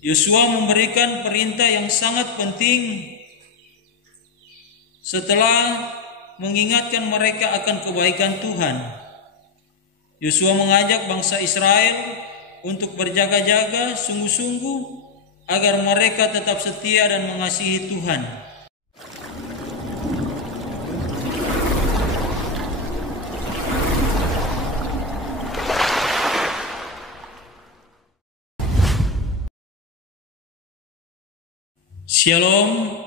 Yosua memberikan perintah yang sangat penting setelah mengingatkan mereka akan kebaikan Tuhan. Yosua mengajak bangsa Israel untuk berjaga-jaga sungguh-sungguh agar mereka tetap setia dan mengasihi Tuhan. Shalom,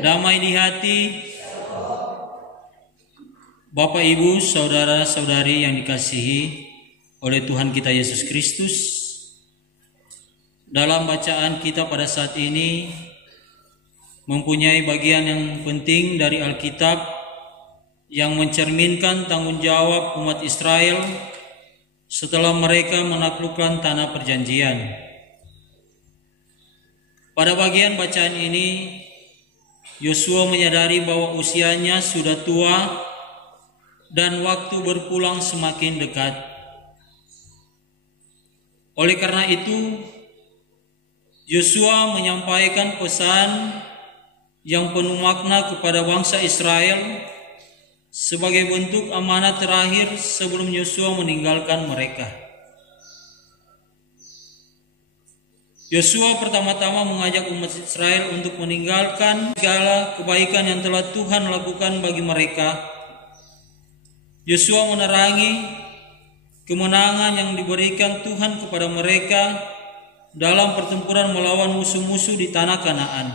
damai di hati. Bapak, Ibu, saudara-saudari yang dikasihi oleh Tuhan kita Yesus Kristus, dalam bacaan kita pada saat ini mempunyai bagian yang penting dari Alkitab yang mencerminkan tanggung jawab umat Israel setelah mereka menaklukkan tanah perjanjian. Pada bagian bacaan ini, Yosua menyadari bahwa usianya sudah tua dan waktu berpulang semakin dekat. Oleh karena itu, Yosua menyampaikan pesan yang penuh makna kepada bangsa Israel sebagai bentuk amanat terakhir sebelum Yosua meninggalkan mereka. Yosua pertama-tama mengajak umat Israel untuk meninggalkan segala kebaikan yang telah Tuhan lakukan bagi mereka. Yosua menerangi kemenangan yang diberikan Tuhan kepada mereka dalam pertempuran melawan musuh-musuh di tanah Kanaan.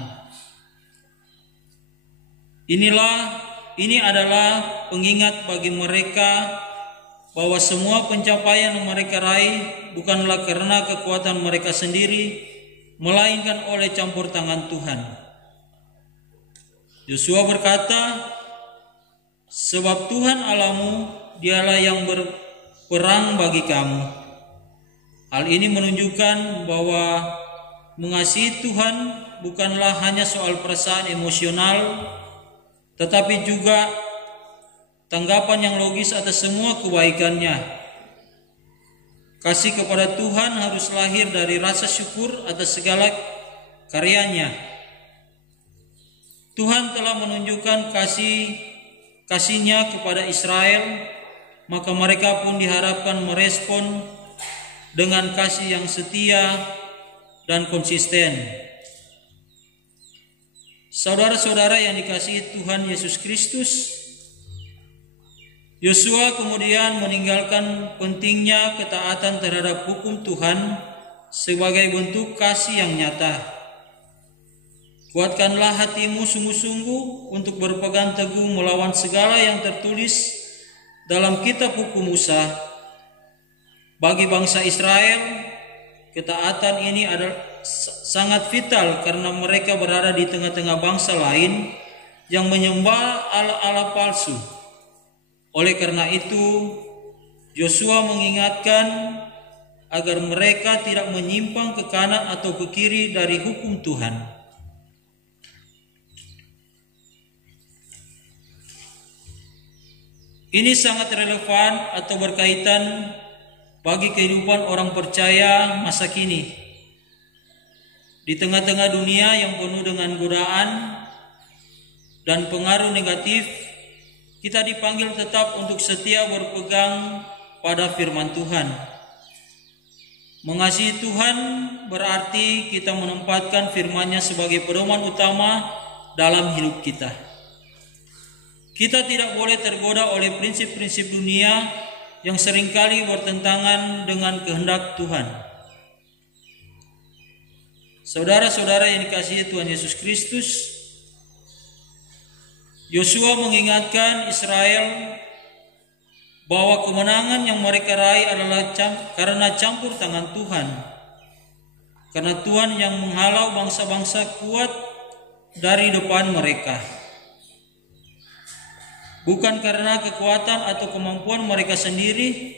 Ini adalah pengingat bagi mereka bahwa semua pencapaian yang mereka raih bukanlah karena kekuatan mereka sendiri, melainkan oleh campur tangan Tuhan. Yosua berkata, "Sebab Tuhan Allahmu, dialah yang berperang bagi kamu." Hal ini menunjukkan bahwa mengasihi Tuhan bukanlah hanya soal perasaan emosional, tetapi juga tanggapan yang logis atas semua kebaikannya. Kasih kepada Tuhan harus lahir dari rasa syukur atas segala karyanya. Tuhan telah menunjukkan kasih-Nya kepada Israel, maka mereka pun diharapkan merespon dengan kasih yang setia dan konsisten. Saudara-saudara yang dikasihi Tuhan Yesus Kristus, Yosua kemudian meninggalkan pentingnya ketaatan terhadap hukum Tuhan sebagai bentuk kasih yang nyata. Kuatkanlah hatimu sungguh-sungguh untuk berpegang teguh melawan segala yang tertulis dalam kitab hukum Musa. Bagi bangsa Israel, ketaatan ini adalah sangat vital karena mereka berada di tengah-tengah bangsa lain yang menyembah Allah-Allah palsu. Oleh karena itu, Yosua mengingatkan agar mereka tidak menyimpang ke kanan atau ke kiri dari hukum Tuhan. Ini sangat relevan atau berkaitan bagi kehidupan orang percaya masa kini. Di tengah-tengah dunia yang penuh dengan godaan dan pengaruh negatif, kita dipanggil tetap untuk setia berpegang pada firman Tuhan. Mengasihi Tuhan berarti kita menempatkan firman-Nya sebagai pedoman utama dalam hidup kita. Kita tidak boleh tergoda oleh prinsip-prinsip dunia yang seringkali bertentangan dengan kehendak Tuhan. Saudara-saudara yang dikasihi Tuhan Yesus Kristus, Yosua mengingatkan Israel bahwa kemenangan yang mereka raih adalah karena campur tangan Tuhan. Karena Tuhan yang menghalau bangsa-bangsa kuat dari depan mereka. Bukan karena kekuatan atau kemampuan mereka sendiri.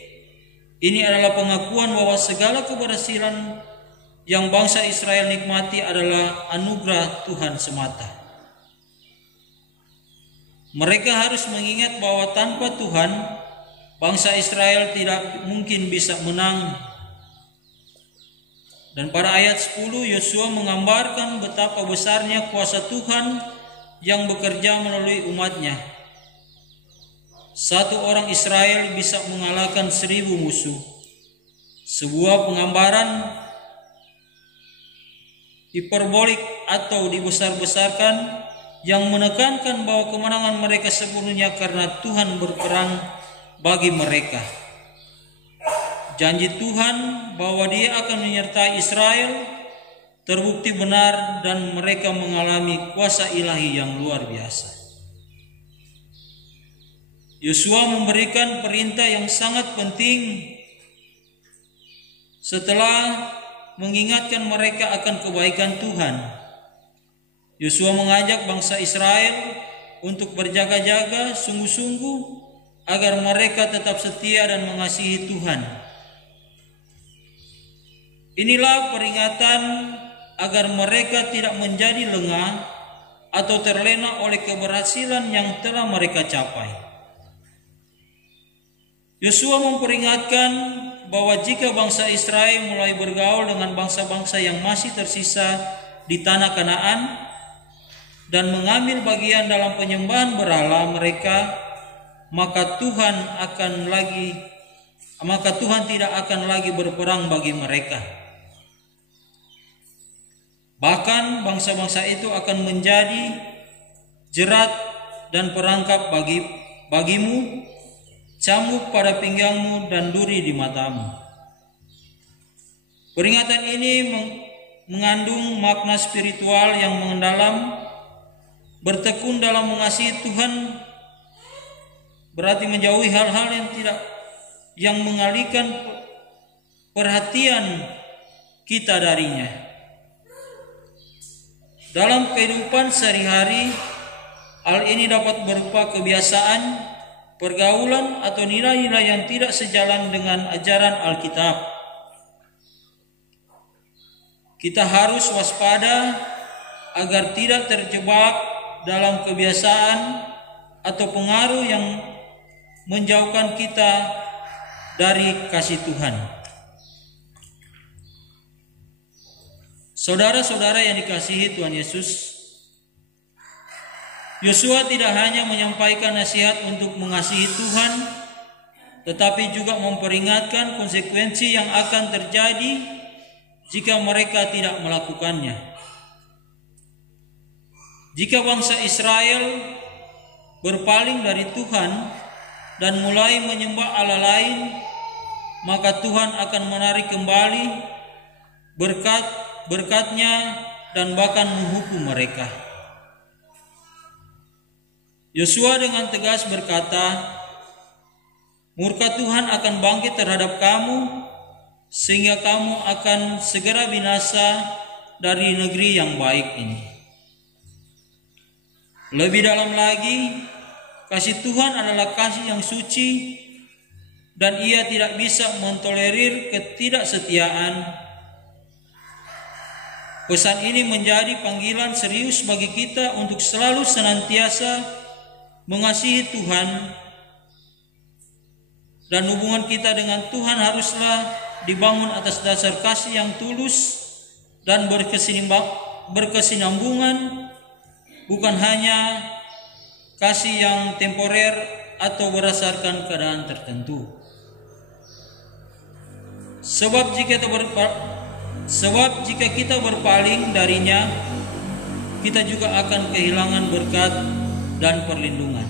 Ini adalah pengakuan bahwa segala keberhasilan yang bangsa Israel nikmati adalah anugerah Tuhan semata. Mereka harus mengingat bahwa tanpa Tuhan, bangsa Israel tidak mungkin bisa menang. Dan pada ayat 10 Yosua menggambarkan betapa besarnya kuasa Tuhan yang bekerja melalui umatnya. Satu orang Israel bisa mengalahkan 1000 musuh. Sebuah penggambaran hiperbolik atau dibesar-besarkan yang menekankan bahwa kemenangan mereka sepenuhnya karena Tuhan berperang bagi mereka. Janji Tuhan bahwa Dia akan menyertai Israel terbukti benar dan mereka mengalami kuasa ilahi yang luar biasa. Yosua memberikan perintah yang sangat penting setelah mengingatkan mereka akan kebaikan Tuhan. Yosua mengajak bangsa Israel untuk berjaga-jaga sungguh-sungguh agar mereka tetap setia dan mengasihi Tuhan. Inilah peringatan agar mereka tidak menjadi lengah atau terlena oleh keberhasilan yang telah mereka capai. Yosua memperingatkan bahwa jika bangsa Israel mulai bergaul dengan bangsa-bangsa yang masih tersisa di tanah Kanaan dan mengambil bagian dalam penyembahan berhala mereka, maka Tuhan tidak akan lagi berperang bagi mereka. Bahkan bangsa-bangsa itu akan menjadi jerat dan perangkap bagimu, cambuk pada pinggangmu dan duri di matamu. Peringatan ini mengandung makna spiritual yang mendalam. Bertekun dalam mengasihi Tuhan berarti menjauhi hal-hal yang mengalihkan perhatian kita darinya. Dalam kehidupan sehari-hari, hal ini dapat berupa kebiasaan, pergaulan, atau nilai-nilai yang tidak sejalan dengan ajaran Alkitab. Kita harus waspada agar tidak terjebak dalam kebiasaan atau pengaruh yang menjauhkan kita dari kasih Tuhan. Saudara-saudara yang dikasihi Tuhan Yesus, Yosua tidak hanya menyampaikan nasihat untuk mengasihi Tuhan, tetapi juga memperingatkan konsekuensi yang akan terjadi jika mereka tidak melakukannya. Jika bangsa Israel berpaling dari Tuhan dan mulai menyembah Allah lain, maka Tuhan akan menarik kembali berkat-Nya dan bahkan menghukum mereka. Yosua dengan tegas berkata, murka Tuhan akan bangkit terhadap kamu sehingga kamu akan segera binasa dari negeri yang baik ini. Lebih dalam lagi, kasih Tuhan adalah kasih yang suci dan Ia tidak bisa mentolerir ketidaksetiaan. Pesan ini menjadi panggilan serius bagi kita untuk selalu senantiasa mengasihi Tuhan, dan hubungan kita dengan Tuhan haruslah dibangun atas dasar kasih yang tulus dan berkesinambungan, bukan hanya kasih yang temporer atau berdasarkan keadaan tertentu. Sebab jika kita berpaling darinya, kita juga akan kehilangan berkat dan perlindungan.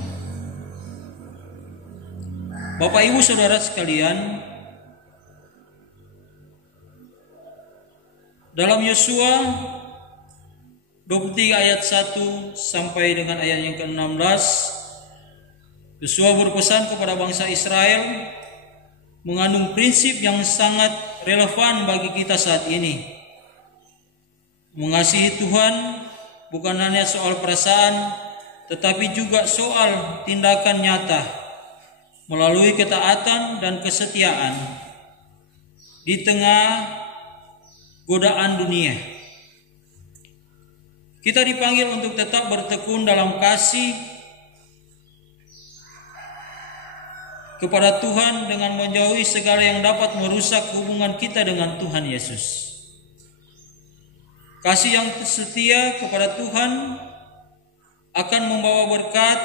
Bapak Ibu Saudara sekalian, dalam Yosua 23 ayat 1 sampai dengan ayat yang ke-16, Yosua berpesan kepada bangsa Israel mengandung prinsip yang sangat relevan bagi kita saat ini. Mengasihi Tuhan bukan hanya soal perasaan, tetapi juga soal tindakan nyata melalui ketaatan dan kesetiaan di tengah godaan dunia. Kita dipanggil untuk tetap bertekun dalam kasih kepada Tuhan dengan menjauhi segala yang dapat merusak hubungan kita dengan Tuhan Yesus. Kasih yang setia kepada Tuhan akan membawa berkat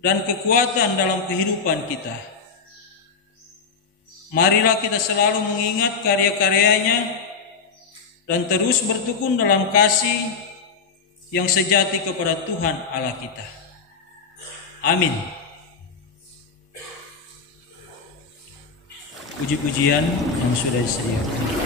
dan kekuatan dalam kehidupan kita. Marilah kita selalu mengingat karya-karyanya dan terus bertekun dalam kasih yang sejati kepada Tuhan Allah kita. Amin. Puji-pujian yang sudah disediakan.